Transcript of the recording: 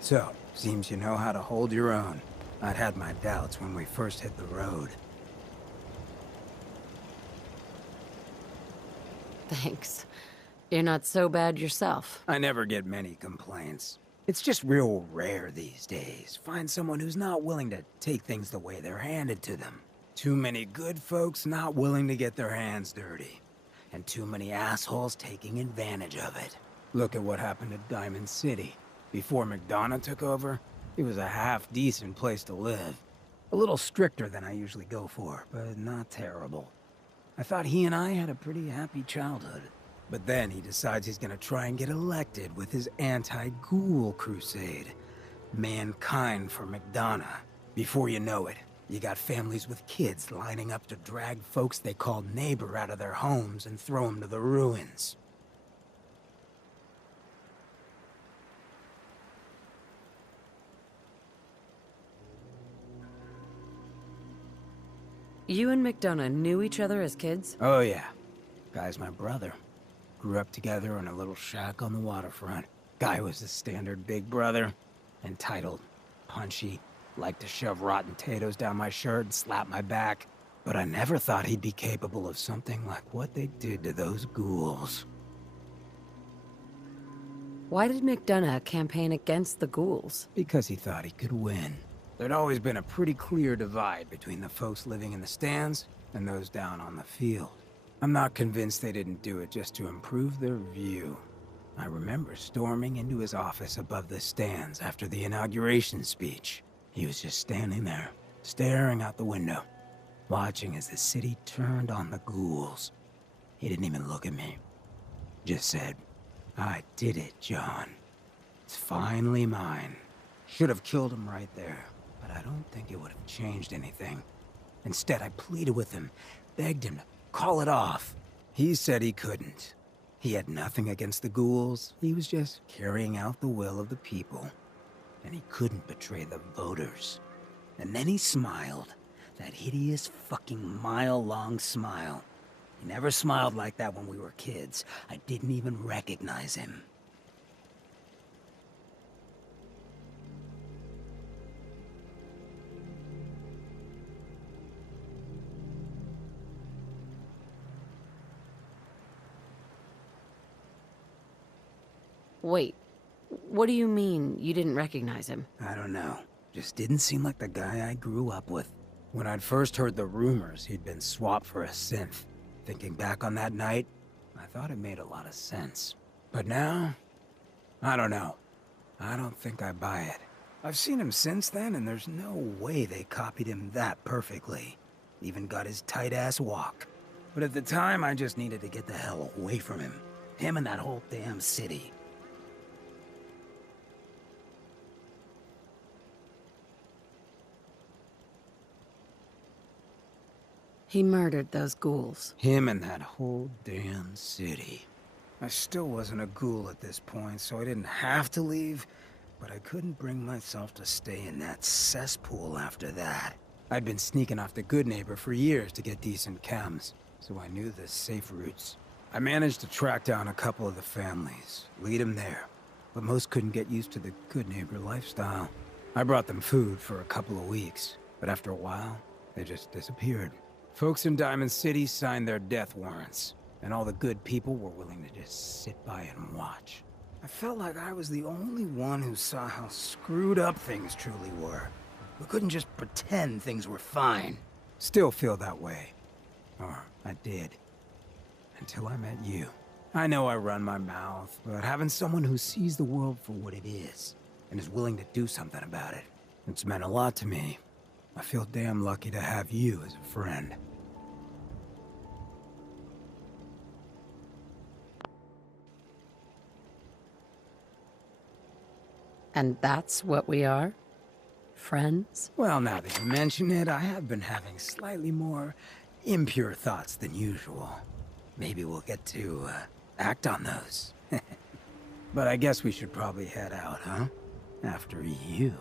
So, seems you know how to hold your own. I'd had my doubts when we first hit the road. Thanks. You're not so bad yourself. I never get many complaints. It's just real rare these days. Find someone who's not willing to take things the way they're handed to them. Too many good folks not willing to get their hands dirty. And too many assholes taking advantage of it. Look at what happened to Diamond City. Before McDonough took over, it was a half-decent place to live. A little stricter than I usually go for, but not terrible. I thought he and I had a pretty happy childhood. But then he decides he's gonna try and get elected with his anti-ghoul crusade. Mankind for McDonough. Before you know it, you got families with kids lining up to drag folks they call neighbor out of their homes and throw them to the ruins. You and McDonough knew each other as kids? Oh yeah. Guy's my brother. Grew up together in a little shack on the waterfront. Guy was the standard big brother. Entitled, punchy, liked to shove rotten potatoes down my shirt and slap my back. But I never thought he'd be capable of something like what they did to those ghouls. Why did McDonough campaign against the ghouls? Because he thought he could win. There'd always been a pretty clear divide between the folks living in the stands and those down on the field. I'm not convinced they didn't do it just to improve their view. I remember storming into his office above the stands after the inauguration speech. He was just standing there, staring out the window, watching as the city turned on the ghouls. He didn't even look at me. Just said, "I did it, John. It's finally mine." Should have killed him right there, but I don't think it would have changed anything. Instead, I pleaded with him, begged him to call it off. He said he couldn't. He had nothing against the ghouls. He was just carrying out the will of the people. And he couldn't betray the voters. And then he smiled. That hideous fucking mile-long smile. He never smiled like that when we were kids. I didn't even recognize him. Wait, what do you mean you didn't recognize him? I don't know. Just didn't seem like the guy I grew up with. When I'd first heard the rumors he'd been swapped for a synth, thinking back on that night, I thought it made a lot of sense. But now, I don't know. I don't think I buy it. I've seen him since then, and there's no way they copied him that perfectly. Even got his tight-ass walk. But at the time, I just needed to get the hell away from him. Him and that whole damn city. He murdered those ghouls. Him and that whole damn city. I still wasn't a ghoul at this point, so I didn't have to leave, but I couldn't bring myself to stay in that cesspool after that. I'd been sneaking off the Good Neighbor for years to get decent chems, so I knew the safe routes. I managed to track down a couple of the families, lead them there, but most couldn't get used to the Good Neighbor lifestyle. I brought them food for a couple of weeks, but after a while, they just disappeared. Folks in Diamond City signed their death warrants, and all the good people were willing to just sit by and watch. I felt like I was the only one who saw how screwed up things truly were. We couldn't just pretend things were fine. Still feel that way. Or I did. Until I met you. I know I run my mouth, but having someone who sees the world for what it is, and is willing to do something about it, it's meant a lot to me. I feel damn lucky to have you as a friend. And that's what we are? Friends? Well, now that you mention it, I have been having slightly more impure thoughts than usual. Maybe we'll get to, act on those. But I guess we should probably head out, huh? After you.